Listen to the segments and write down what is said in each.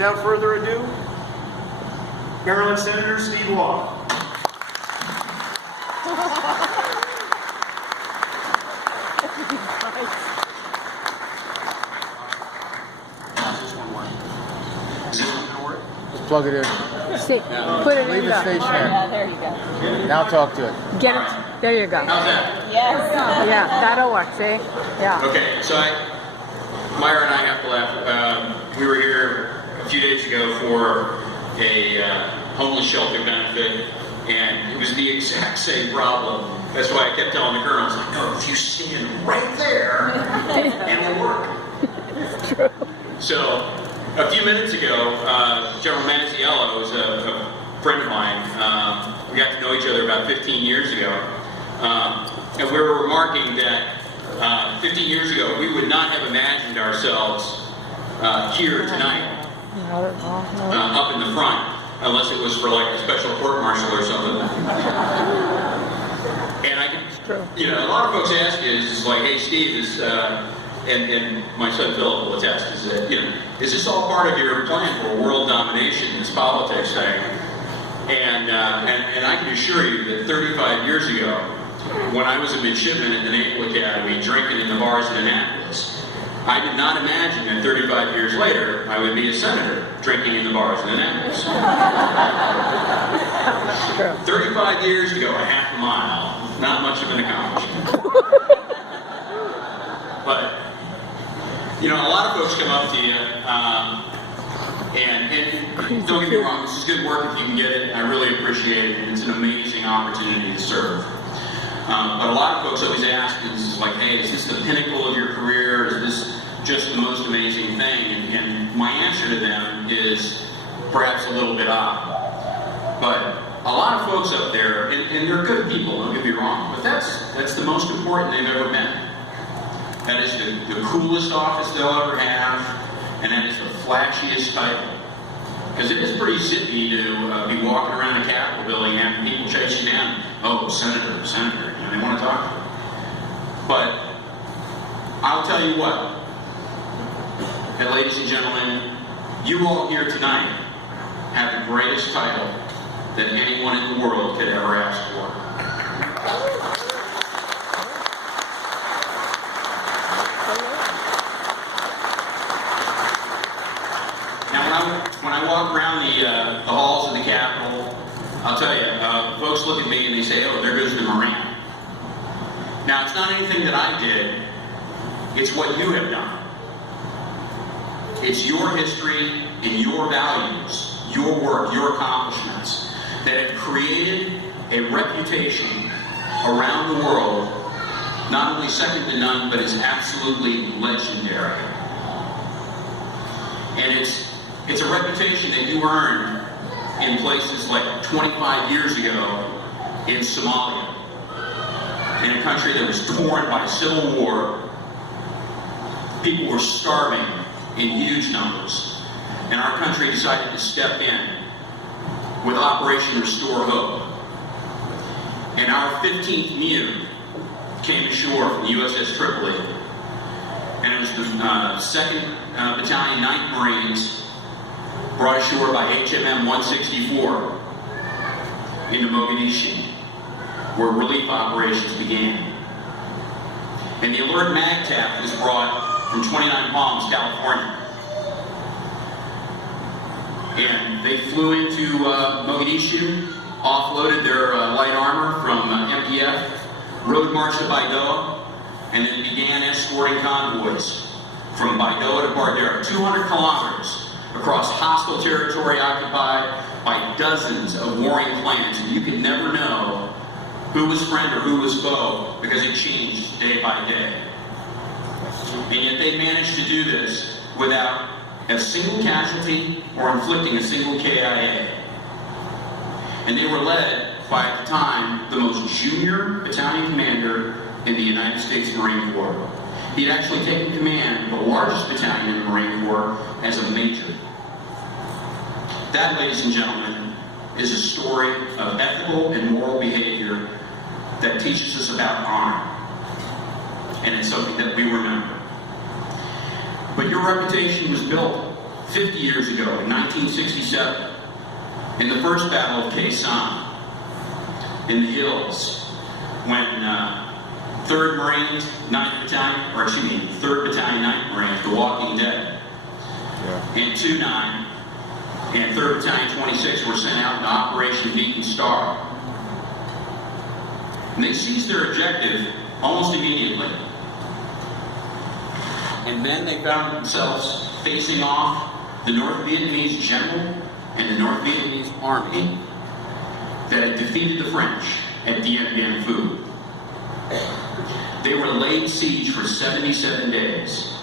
without further ado, Maryland Senator Steve Walker. Plug it in. Put it Leave in it stationary. Yeah, there you go. Now talk to it. Get it. There you go. How's that? Yes. Yeah, that'll work. See? Yeah. Okay, so Myra and I have to laugh. We were here a few days ago for a homeless shelter benefit, and it was the exact same problem. That's why I kept telling the girls, like, no, if you stand right there, it'll work. True. So, a few minutes ago, General Manziello is a friend of mine. We got to know each other about 15 years ago. And we were remarking that 15 years ago, we would not have imagined ourselves here tonight, up in the front, unless it was for like a special court-martial or something. And I can, you know, a lot of folks ask you, is like, hey, Steve, and my son Philip will attest, is that, you know, is this all part of your plan for world domination, this politics thing? And I can assure you that 35 years ago, when I was a midshipman at the Naval Academy drinking in the bars in Annapolis, I did not imagine that 35 years later I would be a senator drinking in the bars in Annapolis. 35 years to go a half a mile, not much of an accomplishment. But, you know, a lot of folks come up to you, and don't get me wrong, this is good work if you can get it. I really appreciate it. It's an amazing opportunity to serve. But a lot of folks always ask, is like, hey, is this the pinnacle of your career? Is this just the most amazing thing? And my answer to them is perhaps a little bit odd. But a lot of folks up there, and they're good people, don't get me wrong, but that's the most important they've ever been. That is the coolest office they'll ever have, and that is the flashiest title. Because it is pretty zippy to be walking around a Capitol building and having people chase you down. Oh, senator, you know, they want to talk to you. But I'll tell you what, and ladies and gentlemen, you all here tonight have the greatest title that anyone in the world could ever ask for. When I walk around the halls of the Capitol, I'll tell you, folks look at me and they say, oh, there goes the Marine. Now, it's not anything that I did, it's what you have done. It's your history and your values, your work, your accomplishments that have created a reputation around the world, not only second to none, but is absolutely legendary. And it's a reputation that you earned in places like 25 years ago in Somalia, in a country that was torn by civil war. People were starving in huge numbers, and our country decided to step in with Operation Restore Hope. And our 15th MEU came ashore from the USS Tripoli, and it was the 2nd Battalion 9th Marines, brought ashore by HMM 164 into Mogadishu, where relief operations began. And the Alert MAGTF was brought from 29 Palms, California. And they flew into Mogadishu, offloaded their light armor from MPF, road marched to Baidoa, and then began escorting convoys from Baidoa to Bardera, 200 kilometers across hostile territory occupied by dozens of warring clans, and you could never know who was friend or who was foe because it changed day by day. And yet they managed to do this without a single casualty or inflicting a single KIA. And they were led by, at the time, the most junior battalion commander in the United States Marine Corps. He had actually taken command of the largest battalion in the Marine Corps as a major. That, ladies and gentlemen, is a story of ethical and moral behavior that teaches us about honor. And it's something that we remember. But your reputation was built 50 years ago, in 1967, in the first Battle of Khe Sanh, in the hills, when 3rd Marines, 9th Battalion, or excuse me, 3rd Battalion, 9th Marines, The Walking Dead, and 2-9 and 3rd Battalion, 26 were sent out in Operation Beacon Star. And they seized their objective almost immediately. And then they found themselves facing off the North Vietnamese general and the North Vietnamese army that had defeated the French at Dien Bien Phu. They were laid siege for 77 days,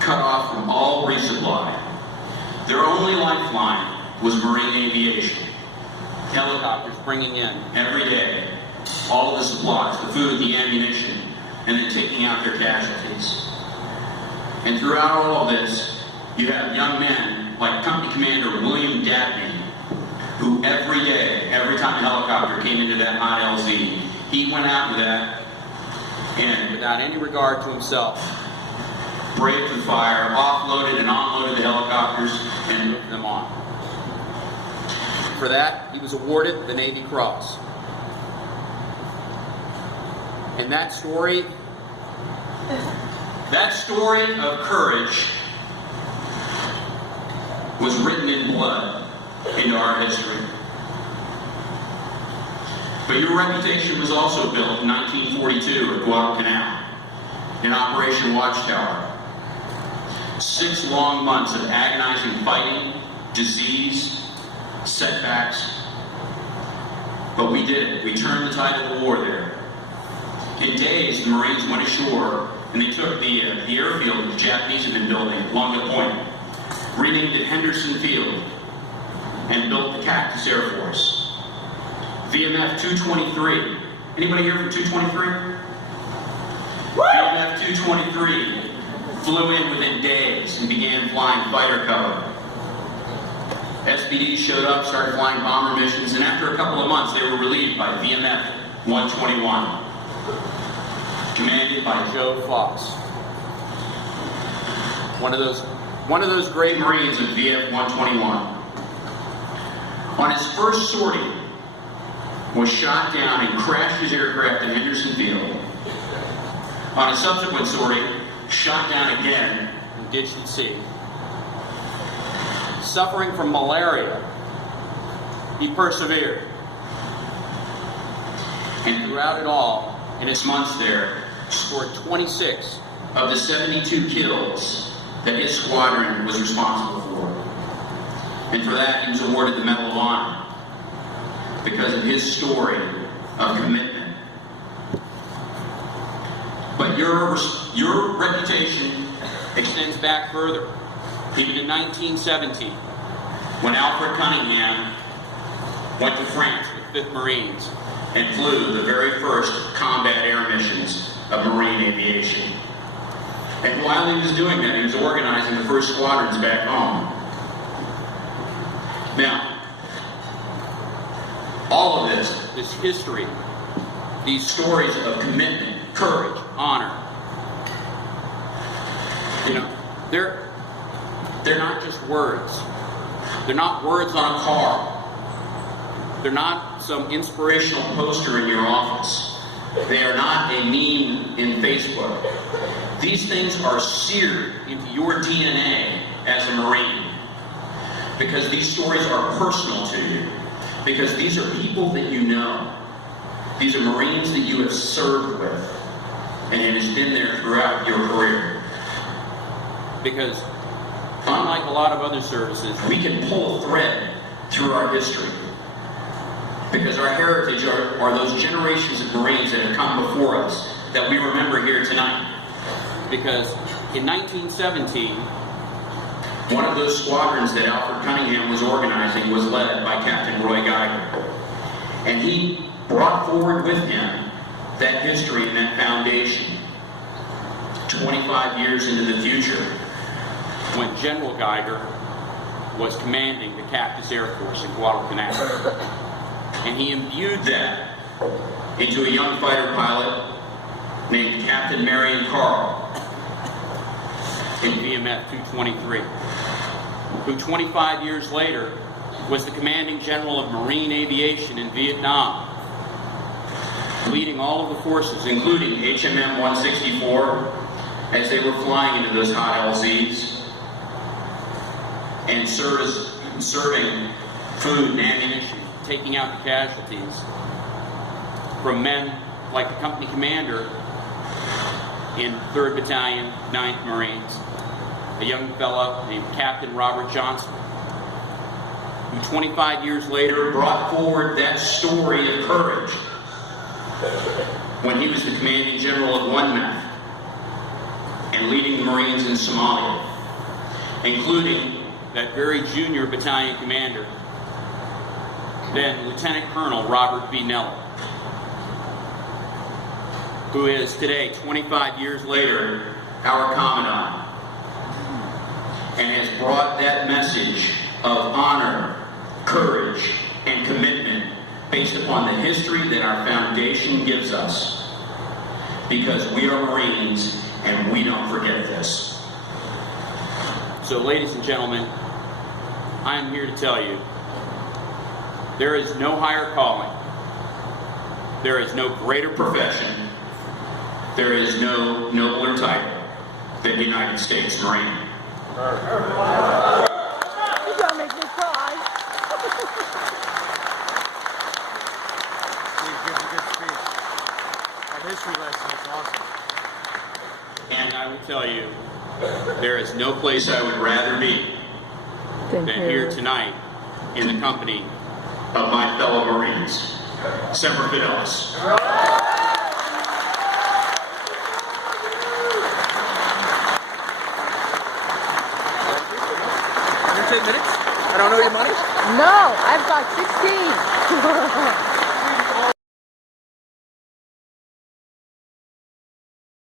cut off from all resupply. Their only lifeline was marine aviation. Helicopters bringing in every day all of the supplies, the food, the ammunition, and then taking out their casualties. And throughout all of this, you have young men like Company Commander William Dabney, who every day, every time a helicopter came into that hot LZ, he went out with that and, without any regard to himself, braved the fire, offloaded and unloaded the helicopters, and moved them on. For that, he was awarded the Navy Cross. And that story of courage was written in blood into our history. But your reputation was also built in 1942 at Guadalcanal in Operation Watchtower. 6 long months of agonizing fighting, disease, setbacks. But we did it. We turned the tide of the war there. In days, the Marines went ashore and they took the airfield that the Japanese had been building at Lunga Point, renamed it Henderson Field, and built the Cactus Air Force. VMF 223. Anybody here from 223? VMF 223 flew in within days and began flying fighter cover. SPD showed up, started flying bomber missions, and after a couple of months, they were relieved by VMF 121, commanded by Joe Fox, one of those great Marines of VF 121. On his first sortie, was shot down and crashed his aircraft in Henderson Field. On a subsequent sortie, shot down again and ditched at sea. Suffering from malaria, he persevered. And throughout it all, in his months there, scored 26 of the 72 kills that his squadron was responsible for. And for that, he was awarded the Medal of Honor because of his story of commitment. But your reputation extends back further, even in 1917, when Alfred Cunningham went to France with 5th Marines and flew the very first combat air missions of Marine aviation. And while he was doing that, he was organizing the first squadrons back home. Now, all of this history, these stories of commitment, courage, honor, you know, they're not just words. They're not words on a card. They're not some inspirational poster in your office. They are not a meme in Facebook. These things are seared into your DNA as a Marine, because these stories are personal to you, because these are people that you know. These are Marines that you have served with, and it has been there throughout your career. Because unlike a lot of other services, we can pull a thread through our history. Because our heritage are those generations of Marines that have come before us that we remember here tonight. Because in 1917, one of those squadrons that Alfred Cunningham was organizing was led by Captain Roy Geiger. And he brought forward with him that history and that foundation 25 years into the future, when General Geiger was commanding the Cactus Air Force in Guadalcanal. And he imbued that into a young fighter pilot named Captain Marion Carl in VMF 223. who 25 years later was the commanding general of Marine Aviation in Vietnam, leading all of the forces, including HMM 164, as they were flying into those hot LZs, and serving food and ammunition, taking out the casualties from men like the company commander in 3rd Battalion, 9th Marines, a young fellow named Captain Robert Johnson, who 25 years later brought forward that story of courage when he was the commanding general of OneMath and leading the Marines in Somalia, including that very junior battalion commander, then Lieutenant Colonel Robert B. Neller, who is today, 25 years later, our Commandant, and has brought that message of honor, courage, and commitment based upon the history that our foundation gives us. Because we are Marines, and we don't forget this. So, ladies and gentlemen, I am here to tell you, there is no higher calling, there is no greater profession, there is no nobler title than United States Marine. You're gonna make me cry. He gives a good speech. That history lesson is awesome. And I will tell you, there is no place I would rather be Thank than you. here tonight in the company of my fellow Marines. Semper Fidelis. Under 10 minutes? I don't know your money? No, I've got 16.